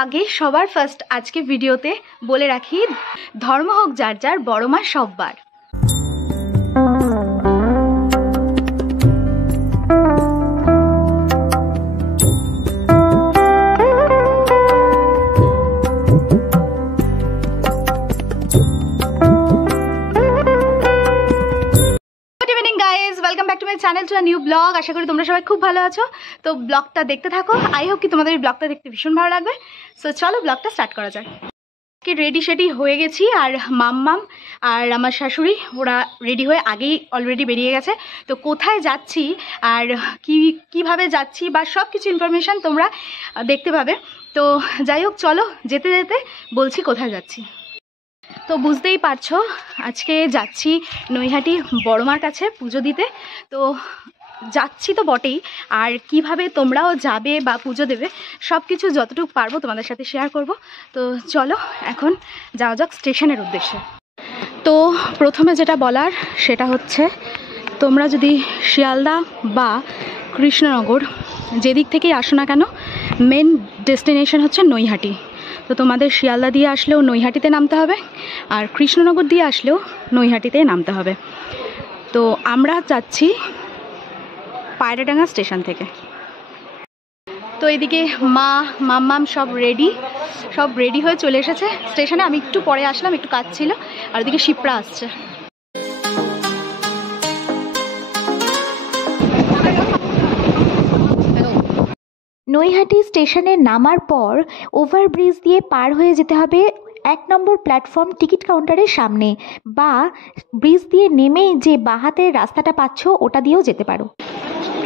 আগে সবার ফার্স্ট আজকে ভিডিওতে বলে রাখি, ধর্ম হোক যার যার, বড় মা সববার। Welcome back to my channel, to a new blog. আশা করি তোমরা সবাই খুব ভালো আছো। তো ব্লগটা দেখতে থাকো। আই হোপ কি তোমাদের এই ব্লগটা দেখতে ভীষণ ভালো লাগবে। সো চলো ব্লগটা স্টার্ট করা যাক। কি রেডি সেডি হয়ে গেছি, আর মাম্মাম আর আমার শাশুড়ি ওরা রেডি হয়ে আগেই অলরেডি বেরিয়ে গেছে। তো কোথায় যাচ্ছি আর কিভাবে যাচ্ছি বা সব কিছু ইনফরমেশান তোমরা দেখতে পাবে। তো যাই হোক, চলো যেতে যেতে বলছি কোথায় যাচ্ছি। তো বুঝতেই পারছো আজকে যাচ্ছি নৈহাটি বড়মার কাছে পুজো দিতে। তো যাচ্ছি তো বটেই, আর কিভাবে তোমরাও যাবে বা পুজো দেবে সব কিছু যতটুকু পারবো তোমাদের সাথে শেয়ার করব। তো চলো এখন যাওয়া যাক স্টেশনের উদ্দেশ্যে। তো প্রথমে যেটা বলার সেটা হচ্ছে, তোমরা যদি শিয়ালদা বা কৃষ্ণনগর যেদিক থেকেই আসো না কেন, মেন ডেস্টিনেশন হচ্ছে নৈহাটি। তো তোমাদের শিয়ালদা দিয়ে আসলেও নৈহাটিতে নামতে হবে, আর কৃষ্ণনগর দিয়ে আসলেও নৈহাটিতে নামতে হবে। তো আমরা যাচ্ছি পায়রাডাঙ্গা স্টেশন থেকে। তো এদিকে মাম্মাম সব রেডি হয়ে চলে এসেছে স্টেশনে। আমি একটু পরে আসলাম, একটু কাজ ছিল। আর ওদিকে শিপ্রা আসছে। নৈহাটি স্টেশনে নামার পর ওভারব্রিজ দিয়ে পার হয়ে যেতে হবে 1 নম্বর প্ল্যাটফর্ম টিকিট কাউন্টারের সামনে, বা ব্রিজ দিয়ে নেমেই যে বাঁহাতের রাস্তাটা পাচ্ছ ওটা দিয়েও যেতে পারো।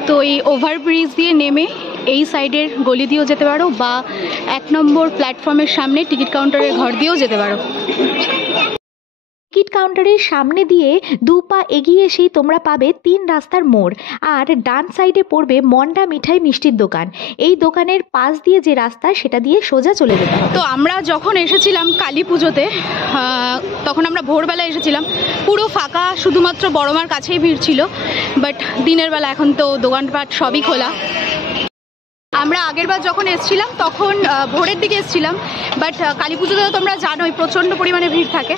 তো এই ওভারব্রিজ দিয়ে নেমে এই সাইডের গলি দিয়েও যেতে পারো, বা 1 নম্বর প্ল্যাটফর্মের সামনে টিকিট কাউন্টারের ঘর দিয়েও যেতে পারো। টিকিট কাউন্টারের সামনে দিয়ে 2 পা এগিয়ে এসেই তোমরা পাবে 3 রাস্তার মোড়, আর ডান সাইডে পড়বে মন্ডা মিঠাই মিষ্টির দোকান। এই দোকানের পাশ দিয়ে যে রাস্তা সেটা দিয়ে সোজা চলে যেতে হবে। তো আমরা যখন এসেছিলাম কালী পুজোতে, তখন আমরা ভোরবেলা এসেছিলাম, পুরো ফাঁকা, শুধুমাত্র বড়মার কাছেই ভিড় ছিল। বাট দিনের বেলা এখন তো দোকানপাট সবই খোলা। আমরা আগেরবার যখন এসেছিলাম তখন ভোরের দিকে এসেছিলাম, বাট কালী পুজোতে তো তোমরা জানোই প্রচণ্ড পরিমাণে ভিড় থাকে।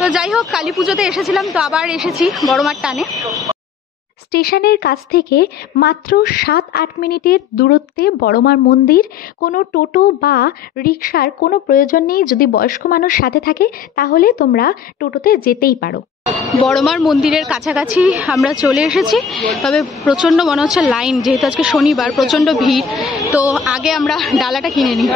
তো যাই হোক, কালী পুজোতে এসেছিলাম, তো আবার এসেছি বড়মার টানে। স্টেশনের কাছ থেকে মাত্র 7-8 মিনিটের দূরত্বে বড়মার মন্দির। কোনো টোটো বা রিক্সার কোনো প্রয়োজন নেই। যদি বয়স্ক মানুষ সাথে থাকে তাহলে তোমরা টোটোতে যেতেই পারো। বড়মার মন্দিরের কাছাকাছি আমরা চলে এসেছি, তবে প্রচণ্ড মনে হচ্ছে লাইন, যেহেতু আজকে শনিবার প্রচণ্ড ভিড়। তো আগে আমরা ডালাটা কিনে নিই।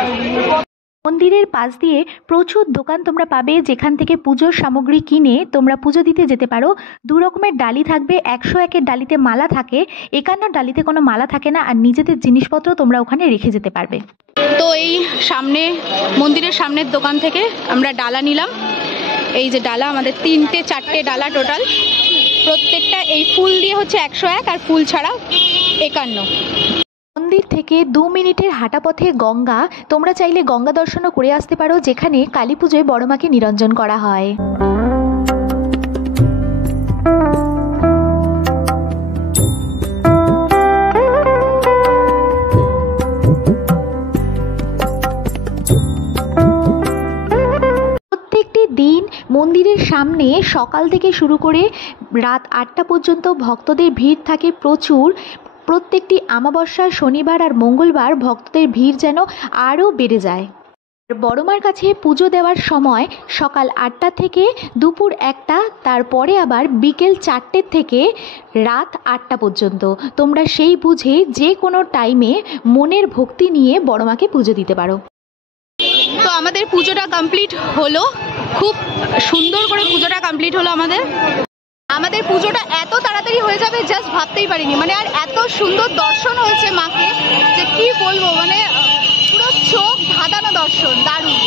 মন্দিরের পাশ দিয়ে প্রচুর দোকান তোমরা পাবে, যেখান থেকে পুজোর সামগ্রী কিনে তোমরা পুজো দিতে যেতে পারো। 2 রকমের ডালি থাকবে, 101-এর ডালিতে মালা থাকে, 51 ডালিতে কোনো মালা থাকে না, আর নিজেদের জিনিসপত্র তোমরা ওখানে রেখে যেতে পারবে। তো এই সামনে মন্দিরের সামনের দোকান থেকে আমরা ডালা নিলাম। এই যে ডালা, আমাদের 3-4টে ডালা টোটাল। প্রত্যেকটা এই ফুল দিয়ে হচ্ছে 101, আর ফুল ছাড়া 51। মন্দির থেকে 2 মিনিটের হাঁটা পথে গঙ্গা। তোমরা চাইলে গঙ্গা দর্শনও করে আসতে পারো, যেখানে কালী পুজোয় বড়মাকে নিরঞ্জন করা হয়। প্রত্যেকটি দিন মন্দিরের সামনে সকাল থেকে শুরু করে রাত 8টা পর্যন্ত ভক্তদের ভিড় থাকে প্রচুর। প্রত্যেকটি অমাবস্যা, শনিবার আর মঙ্গলবার ভক্তদের ভিড় যেন আরও বেড়ে যায়। বড়মার কাছে পুজো দেওয়ার সময় সকাল 8টা থেকে দুপুর 1টা, তারপরে আবার বিকেল 4টে থেকে রাত 8টা পর্যন্ত। তোমরা সেই বুঝে যে কোনো টাইমে মনের ভক্তি নিয়ে বড়মাকে পুজো দিতে পারো। তো আমাদের পুজোটা কমপ্লিট হলো, খুব সুন্দর করে পুজোটা কমপ্লিট হলো। আমাদের পুজোটা এত তাড়াতাড়ি হয়ে যাবে জাস্ট ভাবতেই পারিনি। মানে আর এত সুন্দর দর্শন হয়েছে মাকে, যে কি বলবো, মানে পুরো চোখ ধাঁধানো দর্শন, দারুণ।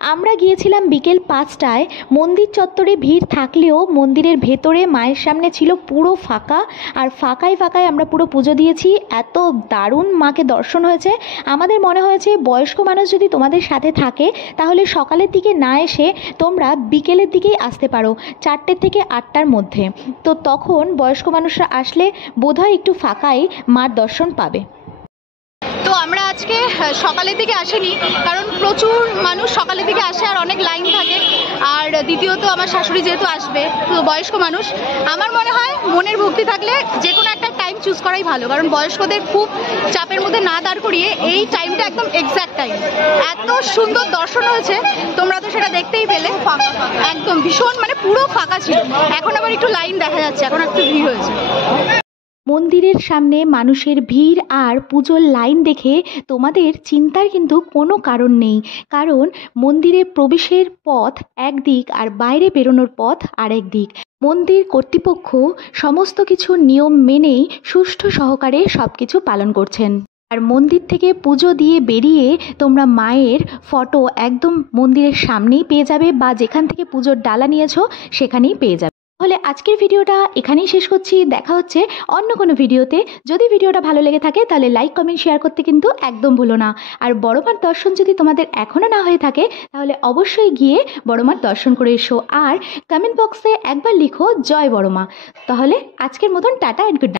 আমরা গিয়েছিলাম বিকেল 5টায়। মন্দির চত্বরে ভিড় থাকলেও মন্দিরের ভেতরে মায়ের সামনে ছিল পুরো ফাঁকা, আর ফাঁকায় আমরা পুরো পুজো দিয়েছি। এত দারুণ মাকে দর্শন হয়েছে। আমাদের মনে হয়েছে বয়স্ক মানুষ যদি তোমাদের সাথে থাকে তাহলে সকালের দিকে না এসে তোমরা বিকেলের দিকেই আসতে পারো, 4টে থেকে 8টার মধ্যে। তো তখন বয়স্ক মানুষরা আসলে বোধহয় একটু ফাঁকাই মার দর্শন পাবে। তো তো আমরা আজকে সকালের দিকে আসিনি, কারণ প্রচুর মানুষ সকালের দিকে আসে আর অনেক লাইন থাকে। আর দ্বিতীয়ত আমার শাশুড়ি যেহেতু আসবে, তো বয়স্ক মানুষ, আমার মনে হয় মনের ভক্তি থাকলে যে কোনো একটা টাইম চুজ করাই ভালো, কারণ বয়স্কদের খুব চাপের মধ্যে না দাঁড় করিয়ে এই টাইমটা একদম এক্স্যাক্ট টাইম। এত সুন্দর দর্শন হয়েছে, তোমরা তো সেটা দেখতেই পেলে, একদম ভীষণ মানে পুরো ফাঁকা ছিল। এখন আবার একটু লাইন দেখা যাচ্ছে, এখন একটু ভিড় হয়েছে। মন্দিরের সামনে মানুষের ভিড় আর পুজোর লাইন দেখে তোমাদের চিন্তার কিন্তু কোনো কারণ নেই, কারণ মন্দিরে প্রবেশের পথ একদিক আর বাইরে বেরোনোর পথ আরেক দিক। মন্দির কর্তৃপক্ষ সমস্ত কিছু নিয়ম মেনেই সুষ্ঠু সহকারে সব কিছু পালন করছেন। আর মন্দির থেকে পুজো দিয়ে বেরিয়ে তোমরা মায়ের ফটো একদম মন্দিরের সামনেই পেয়ে যাবে, বা যেখান থেকে পুজোর ডালা নিয়েছো সেখানেই পেয়ে যাবে। তাহলে আজকের ভিডিওটা এখানেই শেষ করছি, দেখা হচ্ছে অন্য কোনো ভিডিওতে। যদি ভিডিওটা ভালো লেগে থাকে তাহলে লাইক কমেন্ট শেয়ার করতে কিন্তু একদম ভুলো না। আর বড়মার দর্শন যদি তোমাদের এখনও না হয়ে থাকে তাহলে অবশ্যই গিয়ে বড়মার দর্শন করে এসো, আর কমেন্ট বক্সে একবার লিখো জয় বড়মা। তাহলে আজকের মতন টাটা অ্যান্ড গুড নাইট।